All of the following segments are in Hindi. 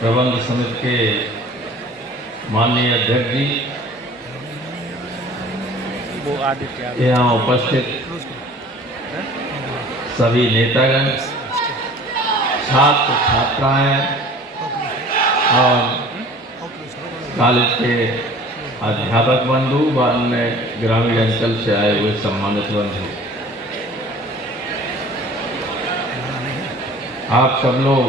प्रबंध समिति के माननीय अध्यक्ष जी, यहाँ उपस्थित सभी नेतागण, छात्र छात्राएं और कॉलेज के अध्यापक बंधु व अन्य ग्रामीण अंचल से आए हुए सम्मानित बंधु, आप सब लोग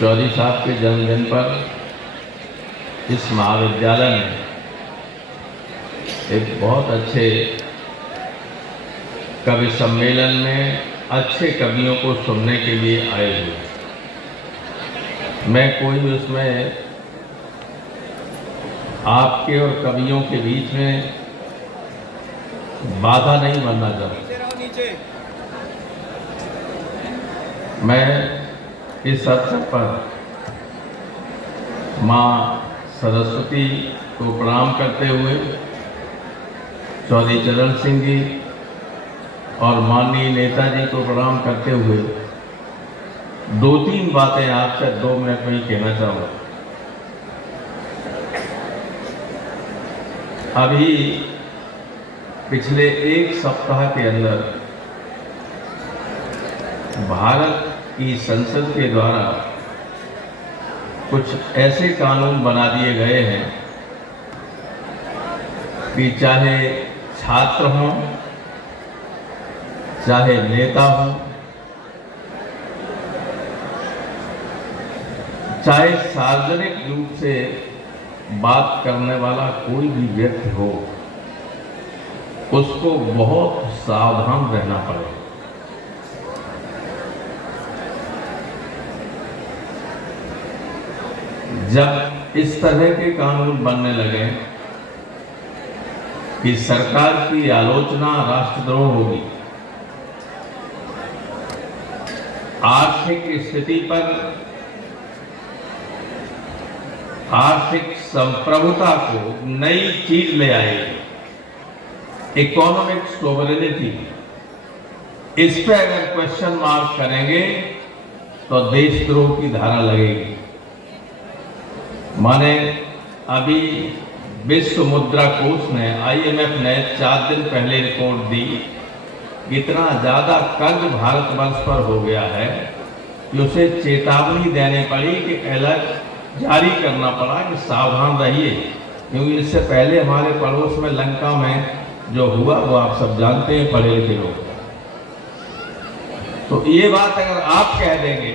चौधरी साहब के जन्मदिन पर इस महाविद्यालय में एक बहुत अच्छे कवि सम्मेलन में अच्छे कवियों को सुनने के लिए आए हुए। मैं कोई भी उसमें आपके और कवियों के बीच में बाधा नहीं बनना चाहता। मैं इस अवसर पर माँ सरस्वती को प्रणाम करते हुए चौधरी चरण सिंह जी और माननीय नेताजी को प्रणाम करते हुए दो तीन बातें आपसे 2 मिनट में ही कहना चाहूँगा। अभी पिछले 1 सप्ताह के अंदर भारत की संसद के द्वारा कुछ ऐसे कानून बना दिए गए हैं कि चाहे छात्र हों, चाहे नेता हों, चाहे सार्वजनिक रूप से बात करने वाला कोई भी व्यक्ति हो, उसको बहुत सावधान रहना पड़ेगा। जब इस तरह के कानून बनने लगे कि सरकार की आलोचना राष्ट्रद्रोह होगी, आर्थिक स्थिति पर, आर्थिक संप्रभुता को नई चीज ले आएगी, इकोनॉमिक सोवरेनिटी, इस पे अगर क्वेश्चन मार्क करेंगे तो देशद्रोह की धारा लगेगी। माने अभी विश्व मुद्रा कोष ने, IMF ने 4 दिन पहले रिपोर्ट दी, इतना ज्यादा कर्ज भारतवर्ष पर हो गया है कि उसे चेतावनी देनी पड़ी कि अलर्ट जारी करना पड़ा कि सावधान रहिए, क्योंकि इससे पहले हमारे पड़ोस में लंका में जो हुआ वो आप सब जानते हैं, पढ़े लिखे लोग। तो ये बात अगर आप कह देंगे,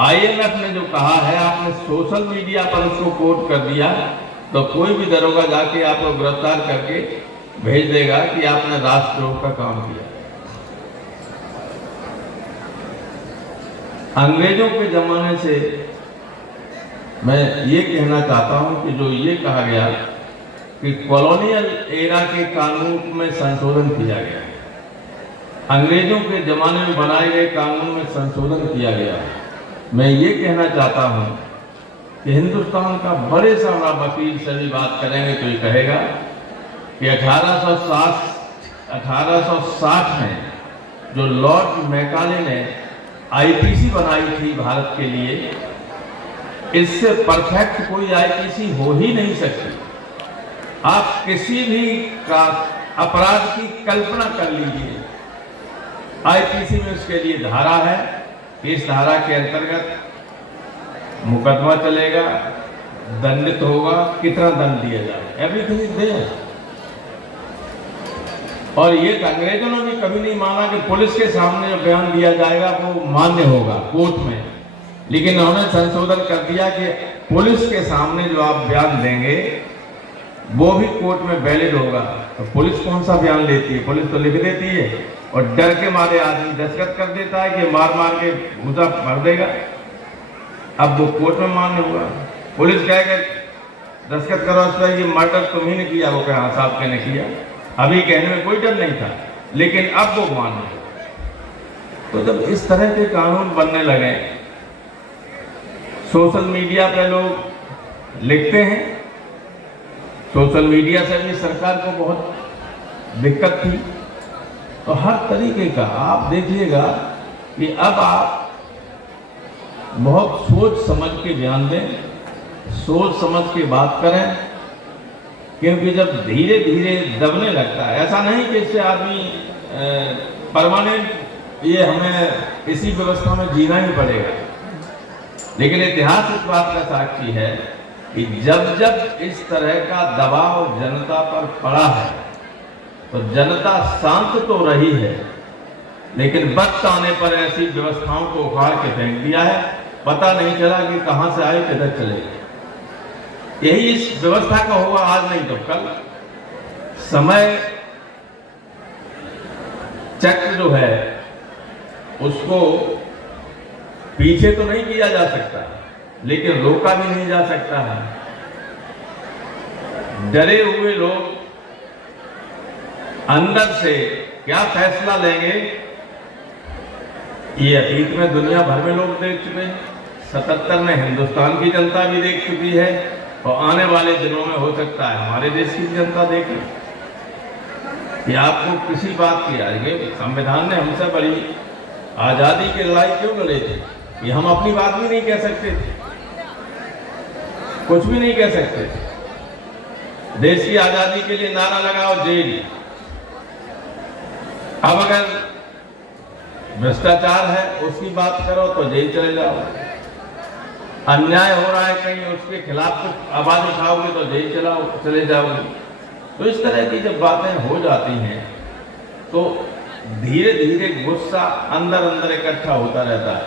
IMF ने जो कहा है आपने सोशल मीडिया पर उसको कोट कर दिया, तो कोई भी दरोगा जाके आपको गिरफ्तार करके भेज देगा कि आपने राष्ट्रद्रोह का काम किया। अंग्रेजों के जमाने से मैं ये कहना चाहता हूं कि जो ये कहा गया कि कॉलोनियल एरा के कानून में संशोधन किया गया, अंग्रेजों के जमाने में बनाए गए कानून में संशोधन किया गया। मैं ये कहना चाहता हूं कि हिंदुस्तान का बड़े से बड़ा वकील से भी बात करेंगे तो ये कहेगा कि 1860 में जो लॉर्ड मैकाले ने IPC बनाई थी भारत के लिए, इससे परफेक्ट कोई IPC हो ही नहीं सकती। आप किसी भी का अपराध की कल्पना कर लीजिए, IPC में उसके लिए धारा है, इस धारा के अंतर्गत मुकदमा चलेगा, दंडित होगा, कितना दंड दिया जाए, एवरीथिंग इज देयर। और ये अंग्रेजों ने भी कभी नहीं माना कि पुलिस के सामने जो बयान दिया जाएगा वो मान्य होगा कोर्ट में, लेकिन उन्होंने संशोधन कर दिया कि पुलिस के सामने जो आप बयान देंगे वो भी कोर्ट में वैलिड होगा। तो पुलिस कौन सा बयान लेती है? पुलिस तो लिख देती है और डर के मारे आदमी दस्तखत कर देता है कि मार मार के घुसा भर देगा। अब वो कोर्ट में मान्य हुआ, पुलिस कहेगा दस्तखत करो उस पर, ये मर्डर तुम ही ने किया, वो कहा साहब के ने किया। अभी कहने में कोई डर नहीं था, लेकिन अब वो मान्य हुआ। तो जब इस तरह के कानून बनने लगे, सोशल मीडिया पे लोग लिखते हैं, सोशल मीडिया से भी सरकार को बहुत दिक्कत थी, तो हर तरीके का आप देखिएगा कि अब आप बहुत सोच समझ के बयान दें, सोच समझ के बात करें, क्योंकि जब धीरे धीरे दबने लगता है, ऐसा नहीं कि इससे आदमी परमानेंट ये हमें इसी व्यवस्था में जीना ही पड़ेगा, लेकिन इतिहास इस बात का साक्षी है कि जब जब इस तरह का दबाव जनता पर पड़ा है तो जनता शांत तो रही है, लेकिन वक्त आने पर ऐसी व्यवस्थाओं को उखाड़ के फेंक दिया है, पता नहीं चला कि कहां से आए किधर चले गए। यही इस व्यवस्था का हुआ, आज नहीं तो कल। समय चक्र जो है उसको पीछे तो नहीं किया जा सकता, लेकिन रोका भी नहीं जा सकता है। डरे हुए लोग अंदर से क्या फैसला लेंगे, ये अतीत में दुनिया भर में लोग देख चुके हैं, 77 में हिंदुस्तान की जनता भी देख चुकी है, और आने वाले दिनों में हो सकता है हमारे देश की जनता देखे। कि आपको किसी बात की आगे संविधान ने हमसे बड़ी आजादी की लड़ाई क्यों लड़े थे, ये हम अपनी बात भी नहीं कह सकते थे, कुछ भी नहीं कह सकते थे। देश की आजादी के लिए नारा लगाओ जेल, अब अगर भ्रष्टाचार है उसकी बात करो तो जेल चले जाओ, अन्याय हो रहा है कहीं उसके खिलाफ कुछ आवाज उठाओगे तो जेल चले जाओगे। तो इस तरह की जब बातें हो जाती हैं तो धीरे धीरे गुस्सा अंदर अंदर इकट्ठा होता रहता है,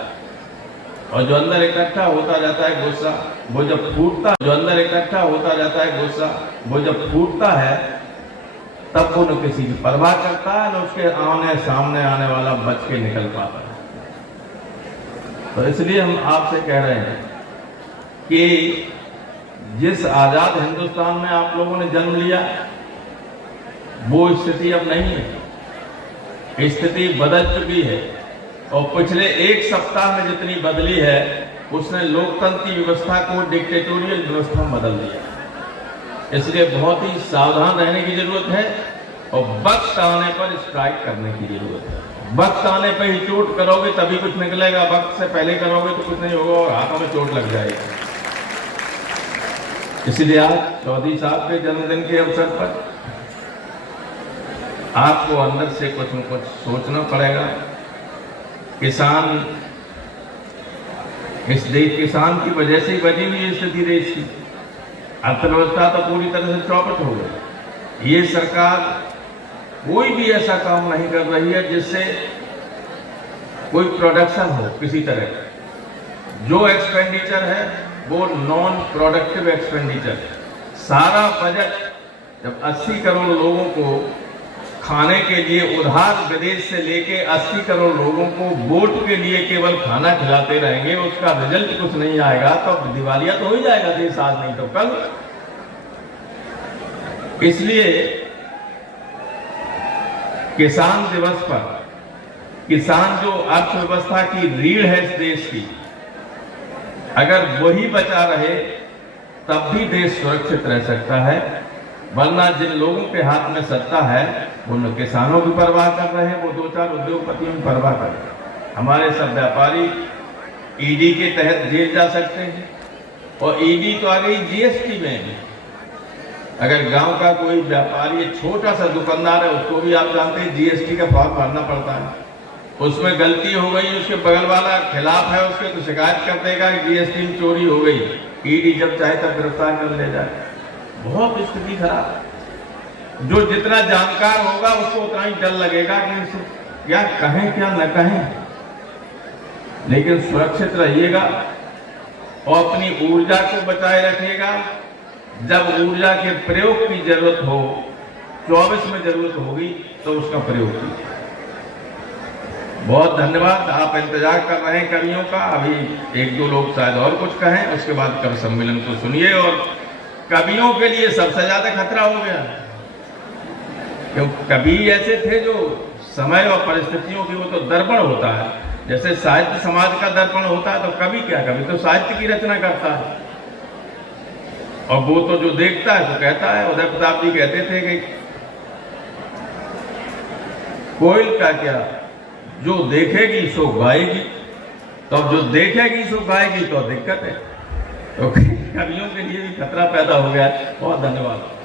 और जो अंदर इकट्ठा होता रहता है गुस्सा, वो जब फूटता, जो अंदर इकट्ठा होता रहता है गुस्सा, वो जब फूटता है तब वो न किसी की परवाह करता है, न उसके आने सामने आने वाला बच के निकल पाता है। तो इसलिए हम आपसे कह रहे हैं कि जिस आजाद हिंदुस्तान में आप लोगों ने जन्म लिया वो स्थिति अब नहीं है, स्थिति बदल चुकी है, और पिछले एक सप्ताह में जितनी बदली है उसने लोकतंत्र की व्यवस्था को डिक्टेटोरियल व्यवस्था में बदल दिया। इसलिए बहुत ही सावधान रहने की जरूरत है, और वक्त आने पर स्ट्राइक करने की जरूरत है। वक्त आने पर ही चोट करोगे तभी कुछ निकलेगा, वक्त से पहले करोगे तो कुछ नहीं होगा और हाथों में चोट लग जाएगी। इसलिए आज चौधरी साहब के जन्मदिन के अवसर पर आपको अंदर से कुछ न कुछ सोचना पड़ेगा। किसान, इस देश किसान की वजह से ही बची हुई स्थिति देश की, अर्थव्यवस्था तो पूरी तरह से चौपट हो गई। ये सरकार कोई भी ऐसा काम नहीं कर रही है जिससे कोई प्रोडक्शन हो किसी तरह का। जो एक्सपेंडिचर है वो नॉन प्रोडक्टिव एक्सपेंडिचर। सारा बजट जब 80 करोड़ लोगों को खाने के लिए उधार विदेश से लेके 80 करोड़ लोगों को वोट के लिए केवल खाना खिलाते रहेंगे, उसका रिजल्ट कुछ नहीं आएगा तो दिवालिया तो हो ही जाएगा देश, आज नहीं तो कल। इसलिए किसान दिवस पर किसान जो अर्थव्यवस्था की रीढ़ है इस देश की, अगर वही बचा रहे तब भी देश सुरक्षित रह सकता है, वरना जिन लोगों के हाथ में सत्ता है वो न किसानों की परवाह कर रहे हैं, वो 2-4 उद्योगपतियों की परवाह कर रहे हैं। हमारे सब व्यापारी ईडी के तहत जेल जा सकते हैं, और ईडी तो आ गई जीएसटी में। अगर गांव का कोई व्यापारी छोटा सा दुकानदार है उसको भी आप जानते हैं जीएसटी का फॉर्म भरना पड़ता है, उसमें गलती हो गई, उसके बगल वाला खिलाफ है उसके तो शिकायत कर देगा कि जीएसटी में चोरी हो गई, ईडी जब चाहे तब गिरफ्तार कर ले जाए। बहुत स्थिति खराब। जो जितना जानकार होगा उसको उतना ही डर लगेगा कि क्या कहें क्या न कहें, लेकिन सुरक्षित रहिएगा और अपनी ऊर्जा को बचाए रखिएगा। जब ऊर्जा के प्रयोग की जरूरत हो, 24 में जरूरत होगी तो उसका प्रयोग कीजिए। बहुत धन्यवाद। आप इंतजार कर रहे हैं कवियों का, अभी 1-2 लोग शायद और कुछ कहें, उसके बाद कवि सम्मेलन को सुनिए। और कवियों के लिए सबसे ज्यादा खतरा हो गया, क्योंकि कवि ऐसे थे जो समय और परिस्थितियों की, वो तो दर्पण होता है, जैसे साहित्य समाज का दर्पण होता है, तो कवि क्या, कवि तो साहित्य की रचना करता है, और वो तो जो देखता है तो कहता है। उदय प्रताप जी कहते थे कि कोयल का क्या, जो देखेगी सो गाएगी, तो अब जो देखेगी सो गाएगी तो दिक्कत है। तो कवियों के लिए भी खतरा पैदा हो गया है। बहुत धन्यवाद।